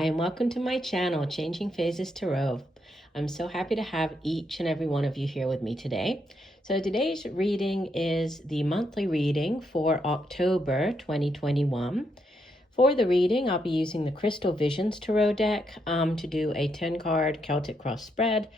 Hi, and welcome to my channel, Changing Phases Tarot. I'm so happy to have each and every one of you here with me today. So today's reading is the monthly reading for October 2021. For the reading, I'll be using the Crystal Visions Tarot deck to do a 10-card Celtic cross spread.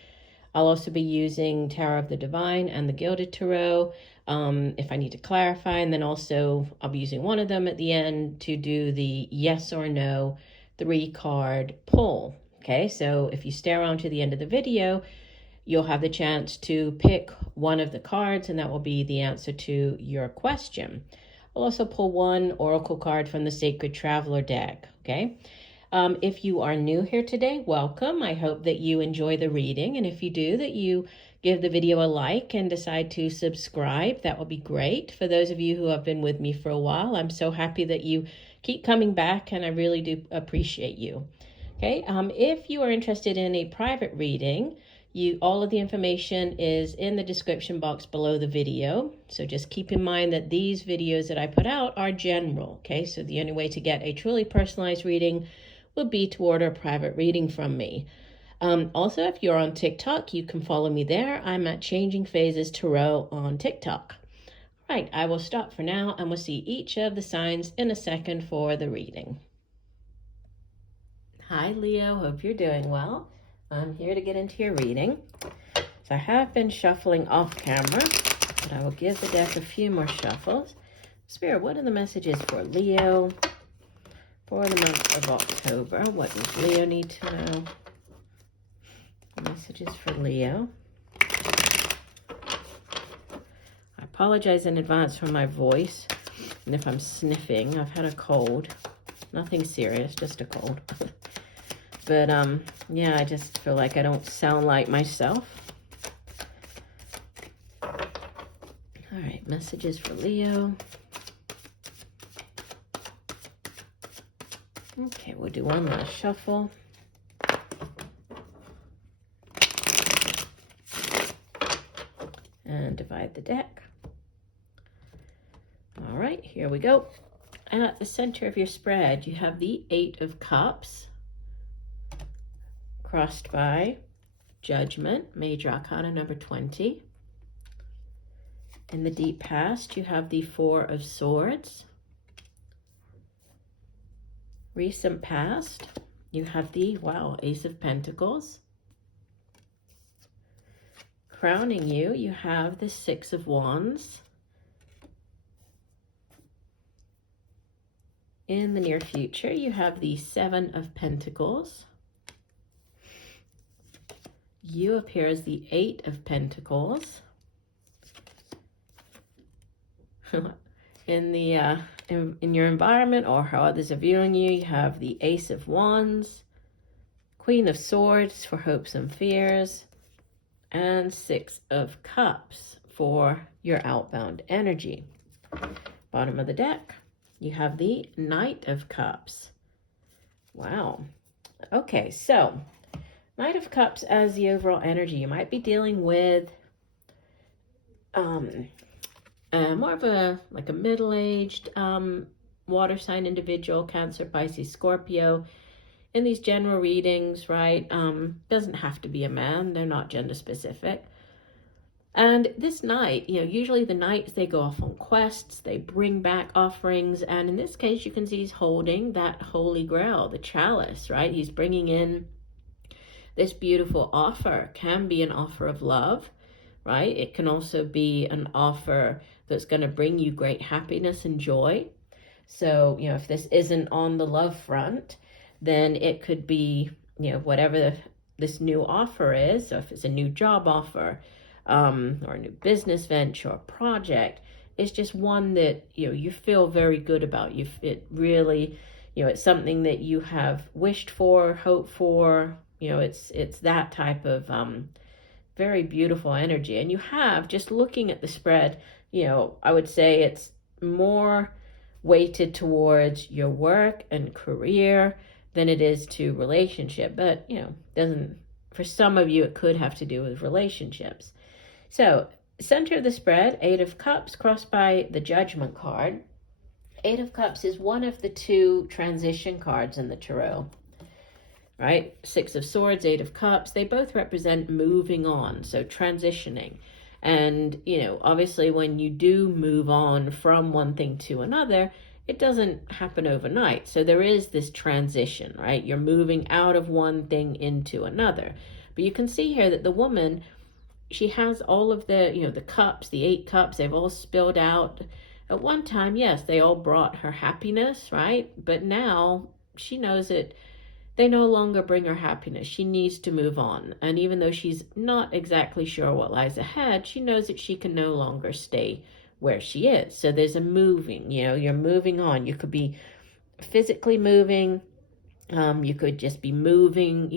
I'll also be using Tower of the Divine and the Gilded Tarot if I need to clarify, and then also I'll be using one of them at the end to do the yes or no 3-card pull. Okay, so if you stay around to the end of the video, you'll have the chance to pick one of the cards, and that will be the answer to your question. I'll also pull one oracle card from the Sacred Traveler deck. Okay, if you are new here today, welcome. I hope that you enjoy the reading, and if you do, that you give the video a like and decide to subscribe. That will be great. For those of you who have been with me for a while, I'm so happy that you keep coming back, and I really do appreciate you. Okay, if you are interested in a private reading, all of the information is in the description box below the video. So just keep in mind that these videos that I put out are general. Okay, so the only way to get a truly personalized reading would be to order a private reading from me. Also, if you're on TikTok, you can follow me there. I'm at Changing Phases Tarot on TikTok. Right, I will stop for now, and we'll see each of the signs in a second for the reading. Hi, Leo. Hope you're doing well. I'm here to get into your reading. So I have been shuffling off camera, but I will give the deck a few more shuffles. Spirit, what are the messages for Leo for the month of October? What does Leo need to know? Messages for Leo. I apologize in advance for my voice, and if I'm sniffing, I've had a cold. Nothing serious, just a cold. But yeah, I just feel like I don't sound like myself. All right, messages for Leo. Okay, we'll do one last shuffle. And divide the deck. All right, here we go. At the center of your spread, you have the 8 of Cups, crossed by Judgment, Major Arcana number 20. In the deep past, you have the 4 of Swords. Recent past, you have the, Ace of Pentacles. Crowning you, you have the 6 of Wands. In the near future, you have the 7 of Pentacles. You appear as the 8 of Pentacles. In your environment, or how others are viewing you, you have the Ace of Wands, Queen of Swords for hopes and fears, and 6 of Cups for your outbound energy. Bottom of the deck, you have the Knight of Cups. Wow. Okay, so Knight of Cups as the overall energy. You might be dealing with more of a middle-aged water sign individual, Cancer, Pisces, Scorpio. In these general readings, right, doesn't have to be a man. They're not gender specific. And this knight, usually the knights, they go off on quests, they bring back offerings, and in this case, you can see he's holding that holy grail, the chalice, right? He's bringing in this beautiful offer. Can be an offer of love, right? It can also be an offer that's going to bring you great happiness and joy. So, if this isn't on the love front, then it could be, whatever this new offer is. So if it's a new job offer, or a new business venture or project, it's just one that, you feel very good about. It really, it's something that you have wished for, hoped for. It's that type of very beautiful energy. And you have, just looking at the spread, I would say it's more weighted towards your work and career than it is to relationship. But, for some of you, it could have to do with relationships. So, center of the spread, 8 of Cups, crossed by the Judgment card. 8 of Cups is one of the 2 transition cards in the tarot. right? Six of Swords, Eight of Cups, they both represent moving on, so transitioning. And, obviously when you do move on from one thing to another, it doesn't happen overnight. So there is this transition, right? You're moving out of one thing into another. But you can see here that the woman, she has all of the cups, the 8 cups, they've all spilled out. At one time, yes, they all brought her happiness, right? But now she knows that they no longer bring her happiness. She needs to move on. And even though she's not exactly sure what lies ahead, she knows that she can no longer stay where she is. So there's a moving, you're moving on. You could be physically moving. You could just be moving,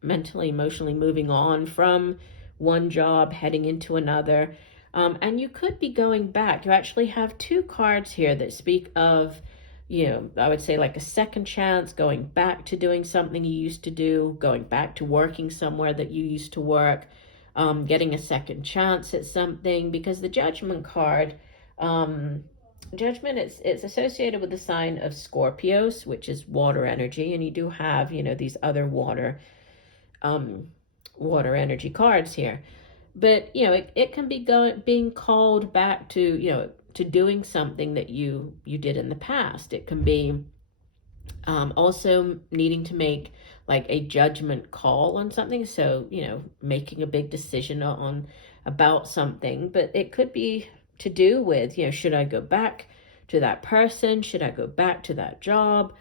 mentally, emotionally moving on from one job, heading into another. And you could be going back. You actually have 2 cards here that speak of, I would say like a second chance, going back to doing something you used to do, going back to working somewhere that you used to work, getting a second chance at something, because the Judgment card, Judgment, it's associated with the sign of Scorpios, which is water energy, and you do have, these other water energy cards here. But, it can be being called back to, to doing something that you did in the past. It can be also needing to make like a judgment call on something. So, making a big decision about something, but it could be to do with, should I go back to that person? Should I go back to that job?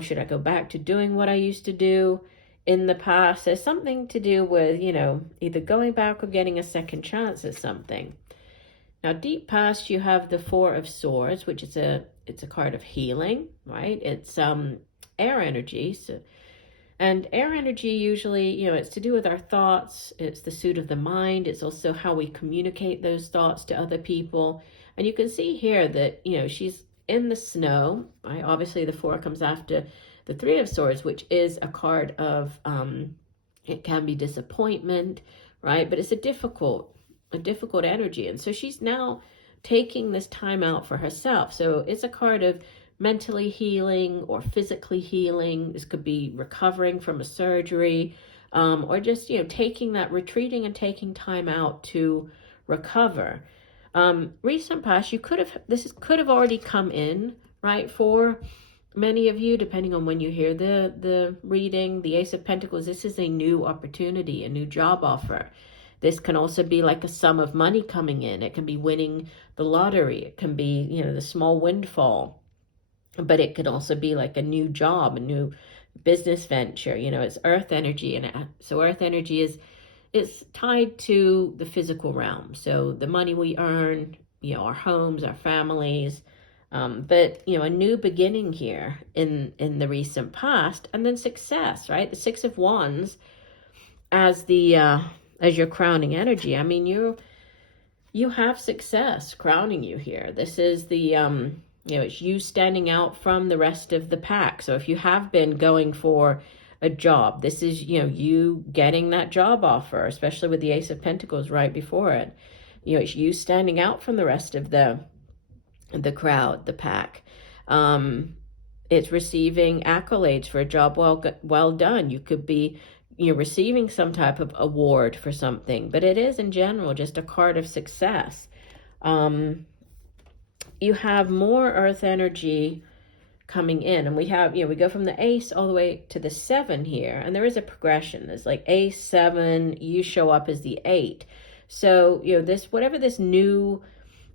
Should I go back to doing what I used to do in the past? There's something to do with, either going back or getting a second chance at something. Now, deep past, you have the 4 of Swords, which is it's a card of healing, right? It's air energy. And air energy usually, it's to do with our thoughts. It's the suit of the mind. It's also how we communicate those thoughts to other people. And you can see here that, she's in the snow, right? Obviously, the 4 comes after the 3 of Swords, which is a card of, it can be disappointment, right? But it's a difficult energy. And so she's now taking this time out for herself. So it's a card of mentally healing or physically healing. This could be recovering from a surgery, or just, retreating and taking time out to recover. Recent past, this could have already come in, right? For many of you, depending on when you hear the reading, the Ace of Pentacles, this is a new opportunity, a new job offer. This can also be like a sum of money coming in. It can be winning the lottery. It can be, the small windfall. But it could also be like a new job, a new business venture. It's earth energy. And so earth energy is tied to the physical realm. So the money we earn, our homes, our families. But, a new beginning here in the recent past. And then success, right? The 6 of Wands as as your crowning energy. I mean, you have success crowning you here. This is the, it's you standing out from the rest of the pack. So if you have been going for a job, this is, you getting that job offer, especially with the Ace of Pentacles right before it. It's you standing out from the rest of the crowd, the pack. It's receiving accolades for a job well done. You could be receiving some type of award for something, but it is in general just a card of success. You have more earth energy coming in, and we have, we go from the Ace all the way to the 7 here, and there is a progression. There's like Ace, 7, you show up as the 8. So, whatever this new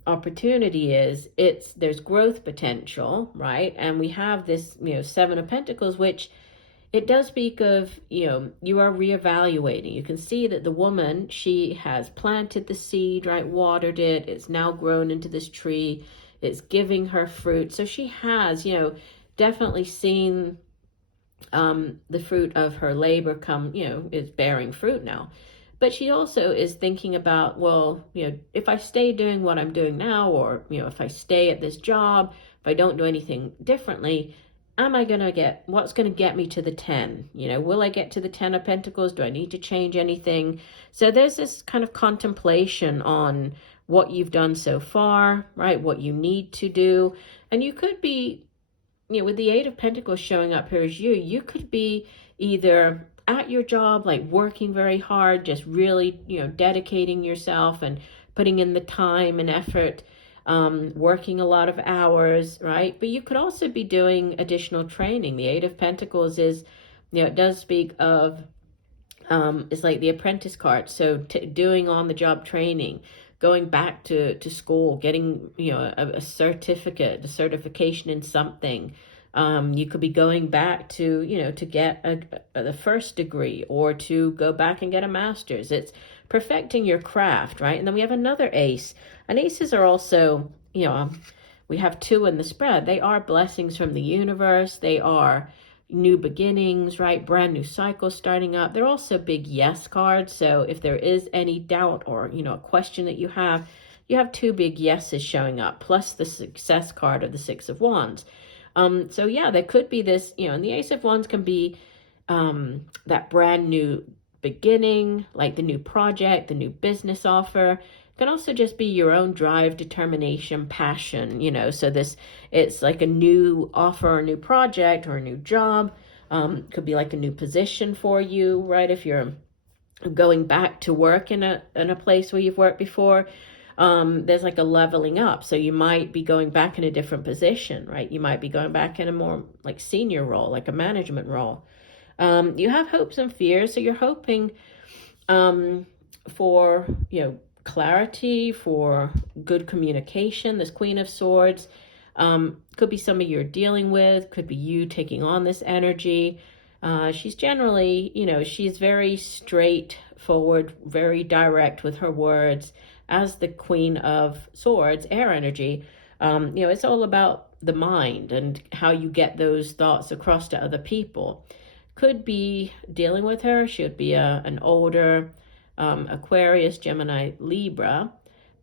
opportunity is, there's growth potential, right? And we have this, 7 of Pentacles, which it does speak of, you are reevaluating. You can see that the woman, she has planted the seed, right? Watered it. It's now grown into this tree. It's giving her fruit. So she has, definitely seen the fruit of her labor come, is bearing fruit now. But she also is thinking about, well, if I stay doing what I'm doing now, or, if I stay at this job, if I don't do anything differently, what's going to get me to the 10? Will I get to the 10 of Pentacles? Do I need to change anything? So there's this kind of contemplation on what you've done so far, right? What you need to do. And you could be with the Eight of Pentacles showing up here as you could be either at your job, like working very hard, just really, dedicating yourself and putting in the time and effort, working a lot of hours, right? But you could also be doing additional training. The Eight of Pentacles is, it does speak of, it's like the apprentice card. So doing on the job training, going back to school, getting, a certificate, a certification in something. You could be going back to, to get the first degree, or to go back and get a master's. It's perfecting your craft, right? And then we have another ace. And aces are also, we have two in the spread. They are blessings from the universe. They are new beginnings, right? Brand new cycles starting up. They're also big yes cards. So if there is any doubt or, a question that you have two big yeses showing up, plus the success card of the Six of Wands. So yeah, there could be this, and the Ace of Wands can be that brand new beginning, like the new project, the new business offer. It can also just be your own drive, determination, passion, so it's like a new offer, a new project, or a new job. Could be like a new position for you, right? If you're going back to work in a place where you've worked before, there's like a leveling up. So you might be going back in a different position, right? You might be going back in a more like senior role, like a management role. You have hopes and fears. So you're hoping for, clarity, for good communication. This Queen of Swords could be somebody you're dealing with, could be you taking on this energy. She's generally, she's very straightforward, very direct with her words. As the Queen of Swords, air energy, it's all about the mind and how you get those thoughts across to other people. Could be dealing with her. She would be an older Aquarius, Gemini, Libra,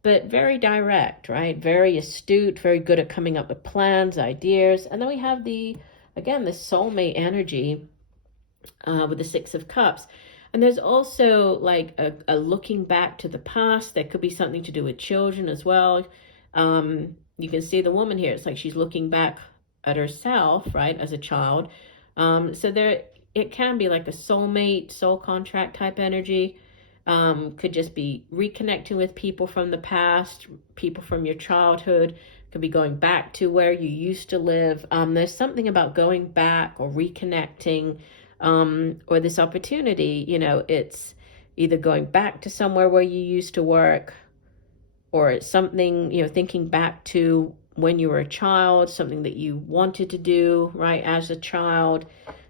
but very direct, right? Very astute, very good at coming up with plans, ideas. And then we have the soulmate energy with the Six of Cups. And there's also like a looking back to the past. That could be something to do with children as well. You can see the woman here. It's like she's looking back at herself, right, as a child. So it can be like a soulmate, soul contract type energy. Could just be reconnecting with people from the past, people from your childhood. Could be going back to where you used to live. There's something about going back or reconnecting, or this opportunity, it's either going back to somewhere where you used to work, or it's something, thinking back to when you were a child, something that you wanted to do, right, as a child.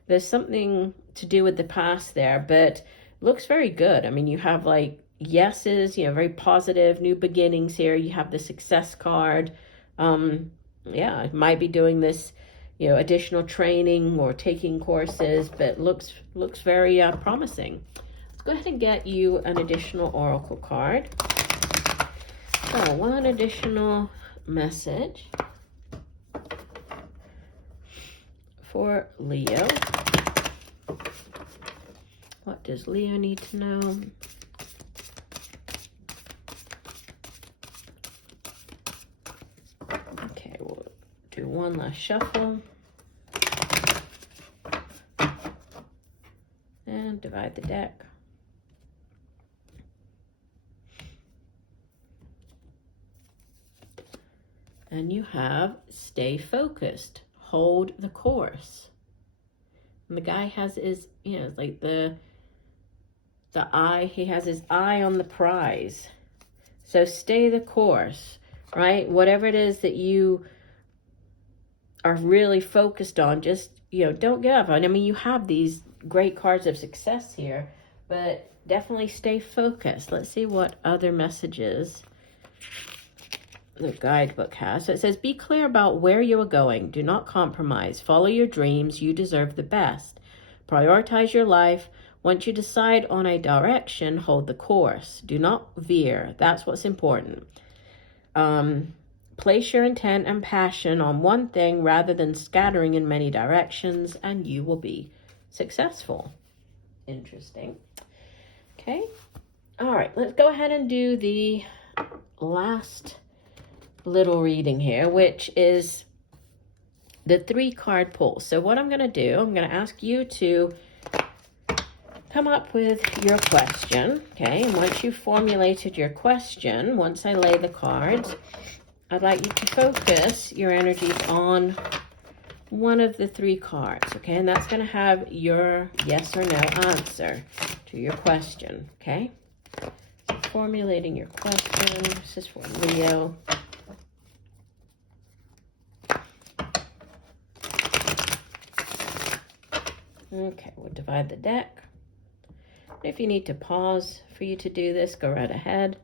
There's something to do with the past there, but looks very good. I mean, you have like yeses, very positive new beginnings here. You have the success card. It might be doing this, additional training or taking courses, but looks very promising. Let's go ahead and get you an additional oracle card. So one additional message for Leo. What does Leo need to know? Okay, we'll do one last shuffle. And divide the deck. And you have stay focused, hold the course. And the guy has his, like the eye, he has his eye on the prize. So stay the course, right? Whatever it is that you are really focused on, just, don't give up. And I mean, you have these great cards of success here, but definitely stay focused. Let's see what other messages the guidebook has. So it says, be clear about where you are going. Do not compromise. Follow your dreams. You deserve the best. Prioritize your life. Once you decide on a direction, hold the course. Do not veer. That's what's important. Place your intent and passion on one thing rather than scattering in many directions, and you will be successful. Interesting. Okay. All right. Let's go ahead and do the last little reading here, which is the 3-card pull. So what I'm going to do, I'm going to ask you to come up with your question, okay? And once you've formulated your question, once I lay the cards, I'd like you to focus your energies on one of the 3 cards, okay? And that's going to have your yes or no answer to your question, okay? So formulating your question. This is for Leo. Okay, we'll divide the deck. If you need to pause for you to do this, go right ahead.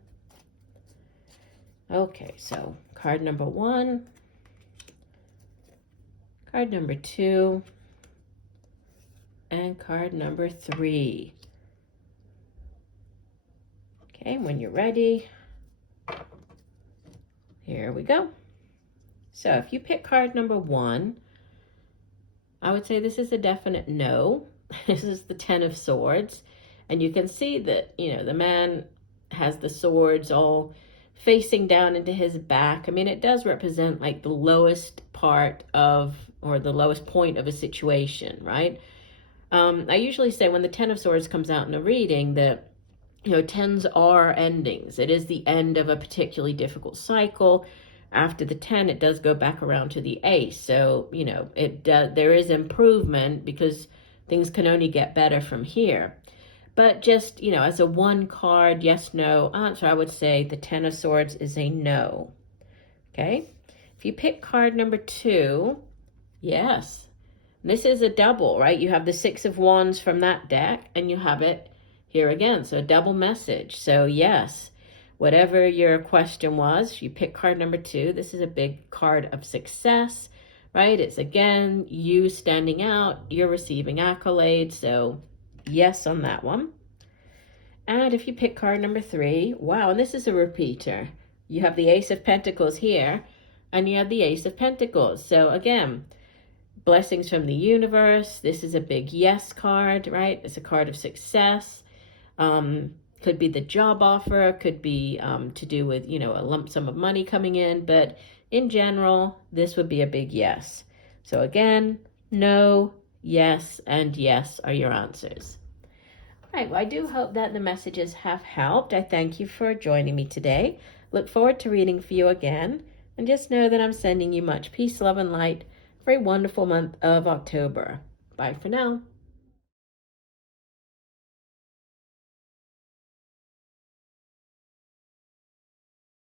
Okay, so card number 1, card number 2, and card number 3. Okay, when you're ready, here we go. So if you pick card number 1, I would say this is a definite no. This is the 10 of Swords. And you can see that, you know, the man has the swords all facing down into his back. I mean, it does represent like the lowest part of, or the lowest point of a situation, right? I usually say when the 10 of Swords comes out in a reading that, you know, 10s are endings. It is the end of a particularly difficult cycle. After the 10, it does go back around to the Ace. So, you know, there is improvement because things can only get better from here. But just, you know, as a 1-card yes/no answer, I would say the 10 of Swords is a no. Okay? If you pick card number 2, yes. This is a double, right? You have the 6 of Wands from that deck, and you have it here again. So a double message. So yes, whatever your question was, if you pick card number 2, this is a big card of success, right? It's, again, you standing out. You're receiving accolades. So yes on that one. And if you pick card number 3, wow, and this is a repeater. You have the Ace of Pentacles here, and you have the Ace of Pentacles. So again, blessings from the universe. This is a big yes card, right? It's a card of success. Could be the job offer, could be to do with, you know, a lump sum of money coming in, but in general, this would be a big yes. So again, no, yes, and yes are your answers. All right, well, I do hope that the messages have helped. I thank you for joining me today. Look forward to reading for you again, and just know that I'm sending you much peace, love, and light for a wonderful month of October. Bye for now.